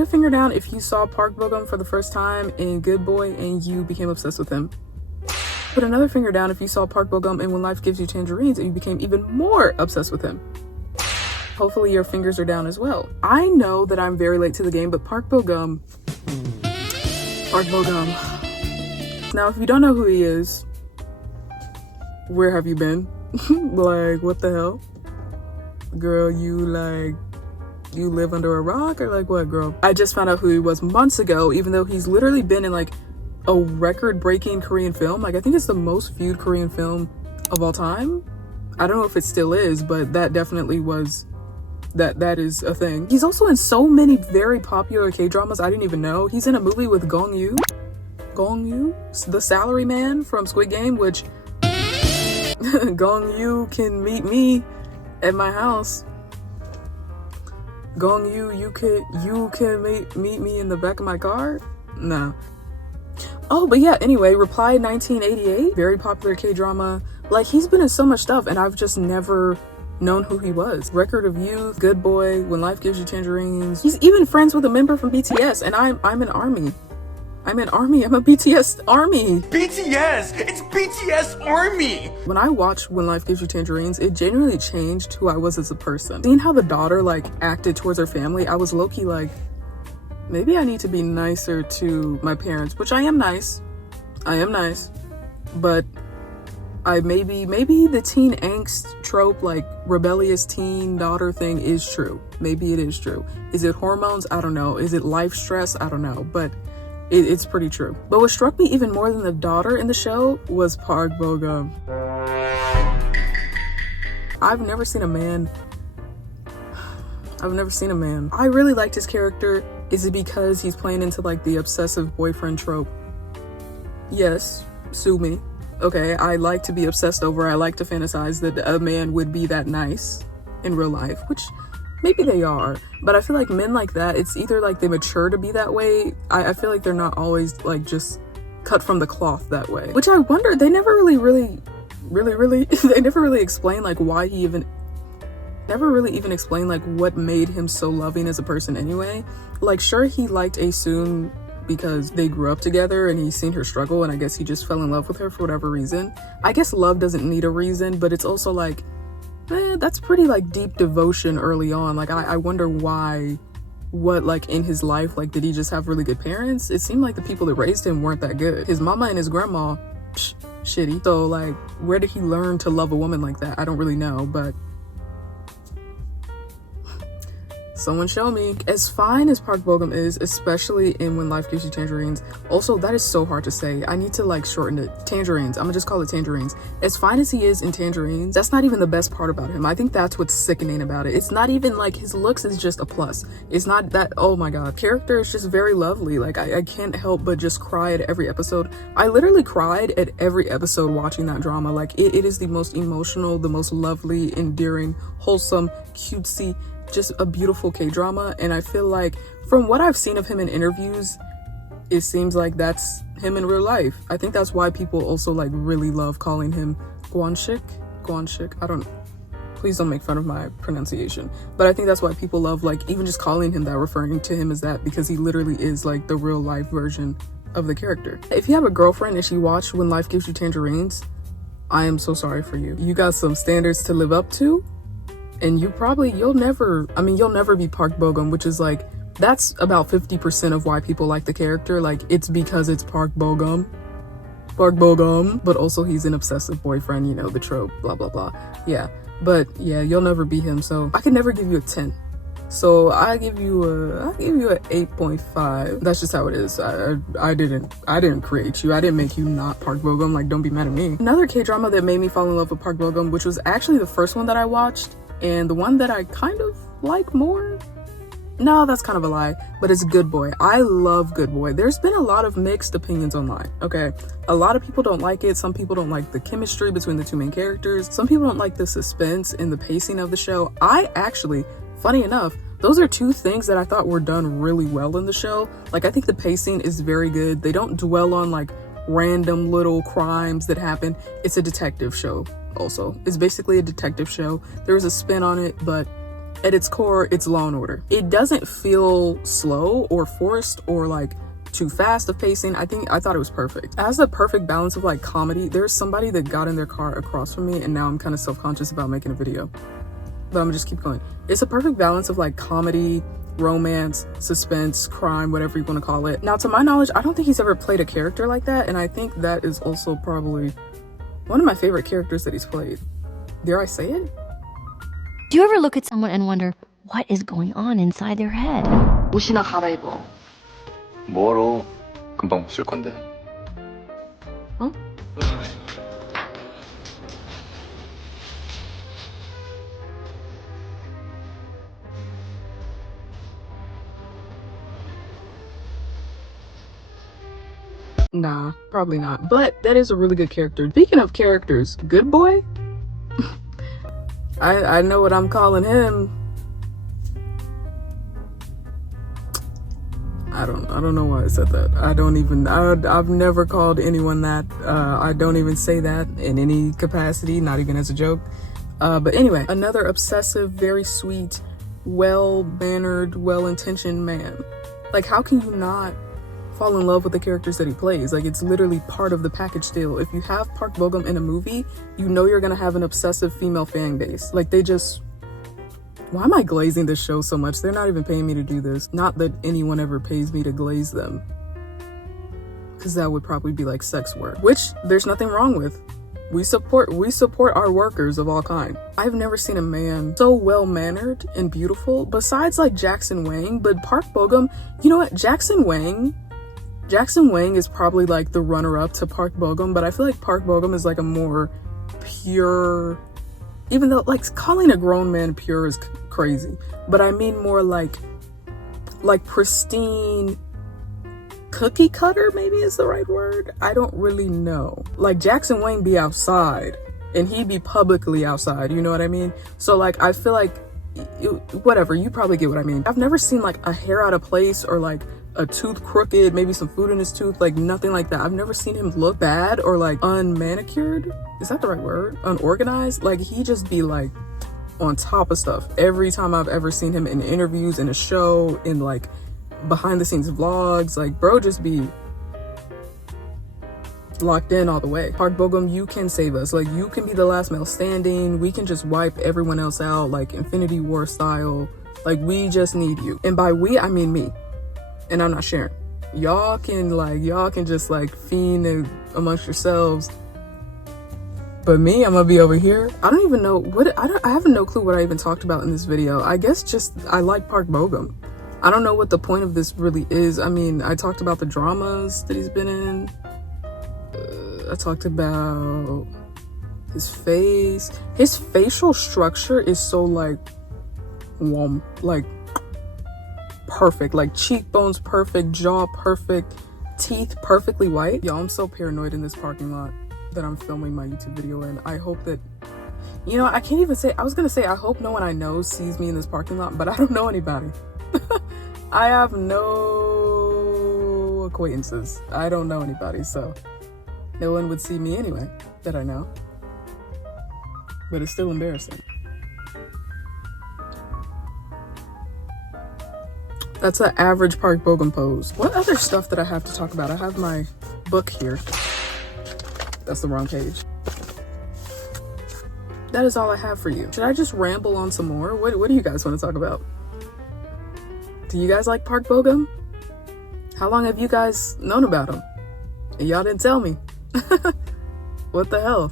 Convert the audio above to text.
Put a finger down if you saw Park Bogum for the first time in Good Boy and you became obsessed with him. Put another finger down if you saw Park Bogum in When Life Gives You Tangerines and you became even more obsessed with him. Hopefully your fingers are down as well. I know that I'm very late to the game, but Park Bogum. Now, if you don't know who he is, where have you been? Like, what the hell? Girl, you live under a rock or like what, girl? I just found out who he was months ago, even though he's literally been in like a record-breaking Korean film. Like, I think it's the most viewed Korean film of all time. I don't know if it still is, but that definitely was, that is a thing. He's also in so many very popular K-dramas I didn't even know. He's in a movie with Gong Yoo, the salary man from Squid Game, which Gong Yoo can meet me at my house. Gong Yoo, you can meet me in the back of my car? No. Oh, but yeah, anyway, Reply 1988, very popular K-drama. Like, he's been in so much stuff and I've just never known who he was. Record of Youth, Good Boy, When Life Gives You Tangerines. He's even friends with a member from BTS, and I'm an ARMY. I'm a BTS ARMY. BTS! It's BTS ARMY! When I watched When Life Gives You Tangerines, it genuinely changed who I was as a person. Seeing how the daughter like acted towards her family, I was low-key like, maybe I need to be nicer to my parents, which I am nice, but maybe the teen angst trope, like rebellious teen daughter thing, is true. Maybe it is true. Is it hormones? I don't know. Is it life stress? I don't know, but it's pretty true. But what struck me even more than the daughter in the show was Park Bogum. I've never seen a man. I really liked his character. Is it because he's playing into like the obsessive boyfriend trope? Yes, sue me. Okay, I like to be obsessed over, I like to fantasize that a man would be that nice in real life, which maybe they are, but I feel like men like that, it's either like they mature to be that way. I feel like they're not always like just cut from the cloth that way, which I wonder, they never really they never really explain like why he even explained like what made him so loving as a person anyway. Like, sure, he liked Ae-soon because they grew up together and he's seen her struggle, and I guess he just fell in love with her for whatever reason. I guess love doesn't need a reason, but it's also like, that's pretty like deep devotion early on. Like, I wonder why, what like in his life, like did he just have really good parents? It seemed like the people that raised him weren't that good. His mama and his grandma, shitty. So like, where did he learn to love a woman like that? I don't really know, but someone show me. As fine as Park Bogum is, especially in When Life Gives You Tangerines, also that is so hard to say. I need to like shorten it. Tangerines. I'm gonna just call it Tangerines. As fine as he is in Tangerines, that's not even the best part about him. I think that's what's sickening about it. It's not even like his looks is just a plus. It's not that, oh my god. Character is just very lovely. Like I can't help but just cry at every episode. I literally cried at every episode watching that drama. Like it is the most emotional, the most lovely, endearing, wholesome, cutesy, just a beautiful K-drama. And I feel like from what I've seen of him in interviews, it seems like that's him in real life. I think that's why people also like really love calling him Gwanshik. Please don't make fun of my pronunciation, but I think that's why people love like even just calling him that, referring to him as that, because he literally is like the real life version of the character. If you have a girlfriend and she watched When Life Gives You Tangerines, I am so sorry for you. You got some standards to live up to. And you'll never be Park Bogum, which is like, that's about 50% of why people like the character. Like, it's because it's Park Bogum, but also he's an obsessive boyfriend, you know, the trope, blah, blah, blah. Yeah, but yeah, you'll never be him. So I can never give you a 10. So I give you a 8.5. That's just how it is. I didn't create you. I didn't make you not Park Bogum. Like, don't be mad at me. Another K-drama that made me fall in love with Park Bogum, which was actually the first one that I watched, and the one that I kind of like more, no, that's kind of a lie, but it's Good Boy. I love Good Boy. There's been a lot of mixed opinions online, okay? A lot of people don't like it. Some people don't like the chemistry between the two main characters. Some people don't like the suspense and the pacing of the show. I actually, funny enough, those are two things that I thought were done really well in the show. Like, I think the pacing is very good. They don't dwell on like random little crimes that happen. It's a detective show. Also, it's basically a detective show. There was a spin on it, but At its core, it's Law and Order. It doesn't feel slow or forced or like too fast of pacing. I thought it was perfect. It has the perfect balance of like comedy. There's somebody that got in their car across from me and now I'm kind of self-conscious about making a video, but I'm gonna just keep going. It's a perfect balance of like comedy, romance, suspense, crime, whatever you want to call it. Now, to my knowledge, I don't think he's ever played a character like that, and I think that is also probably one of my favorite characters that he's played. Dare I say it? Do you ever look at someone and wonder what is going on inside their head? 옷이나 갈아입어. 뭐로? 금방 쓸 건데. 어? Nah, probably not. But that is a really good character. Speaking of characters, Good Boy? I know what I'm calling him. I don't know why I said that. I've never called anyone that. I don't even say that in any capacity, not even as a joke. But anyway, another obsessive, very sweet, well-mannered, well-intentioned man. Like, how can you not fall in love with the characters that he plays? Like, it's literally part of the package deal. If you have Park Bogum in a movie, you know you're gonna have an obsessive female fan base. Like, they just... Why am I glazing this show so much? They're not even paying me to do this. Not that anyone ever pays me to glaze them, because that would probably be like sex work, which there's nothing wrong with. We support our workers of all kind. I've never seen a man so well-mannered and beautiful, besides like Jackson Wang. But Park Bogum, you know what? Jackson Wang is probably like the runner-up to Park Bogum, but I feel like Park Bogum is like a more pure, even though like calling a grown man pure is crazy, but I mean more like pristine, cookie cutter maybe is the right word. I don't really know. Like, Jackson Wang be outside and he be publicly outside, you know what I mean? So like, I feel like whatever, you probably get what I mean. I've never seen like a hair out of place or like a tooth crooked, maybe some food in his tooth, like nothing like that. I've never seen him look bad or like unmanicured. Is that the right word? Unorganized? Like, he just be like on top of stuff every time I've ever seen him in interviews, in a show, in like behind the scenes vlogs. Like, bro just be locked in all the way. Park Bogum, you can save us. Like, you can be the last male standing. We can just wipe everyone else out, like Infinity War style. Like, we just need you. And by we, I mean me. And I'm not sharing. Y'all can just like fiend amongst yourselves. But me, I'm gonna be over here. I don't even know what, I have no clue what I even talked about in this video. I guess just, I like Park Bogum. I don't know what the point of this really is. I mean, I talked about the dramas that he's been in. I talked about his face. His facial structure is so like, like perfect. Like, cheekbones perfect, jaw perfect, teeth perfectly white. Y'all, I'm so paranoid in this parking lot that I'm filming my YouTube video in. I hope that, you know, I can't even say, I was gonna say I hope no one I know sees me in this parking lot, but I don't know anybody. I have no acquaintances. I don't know anybody, so no one would see me anyway that I know. But it's still embarrassing. That's an average Park Bogum pose. What other stuff that I have to talk about? I have my book here. That's the wrong page. That is all I have for you. Should I just ramble on some more? What do you guys want to talk about? Do you guys like Park Bogum? How long have you guys known about him? And y'all didn't tell me. What the hell?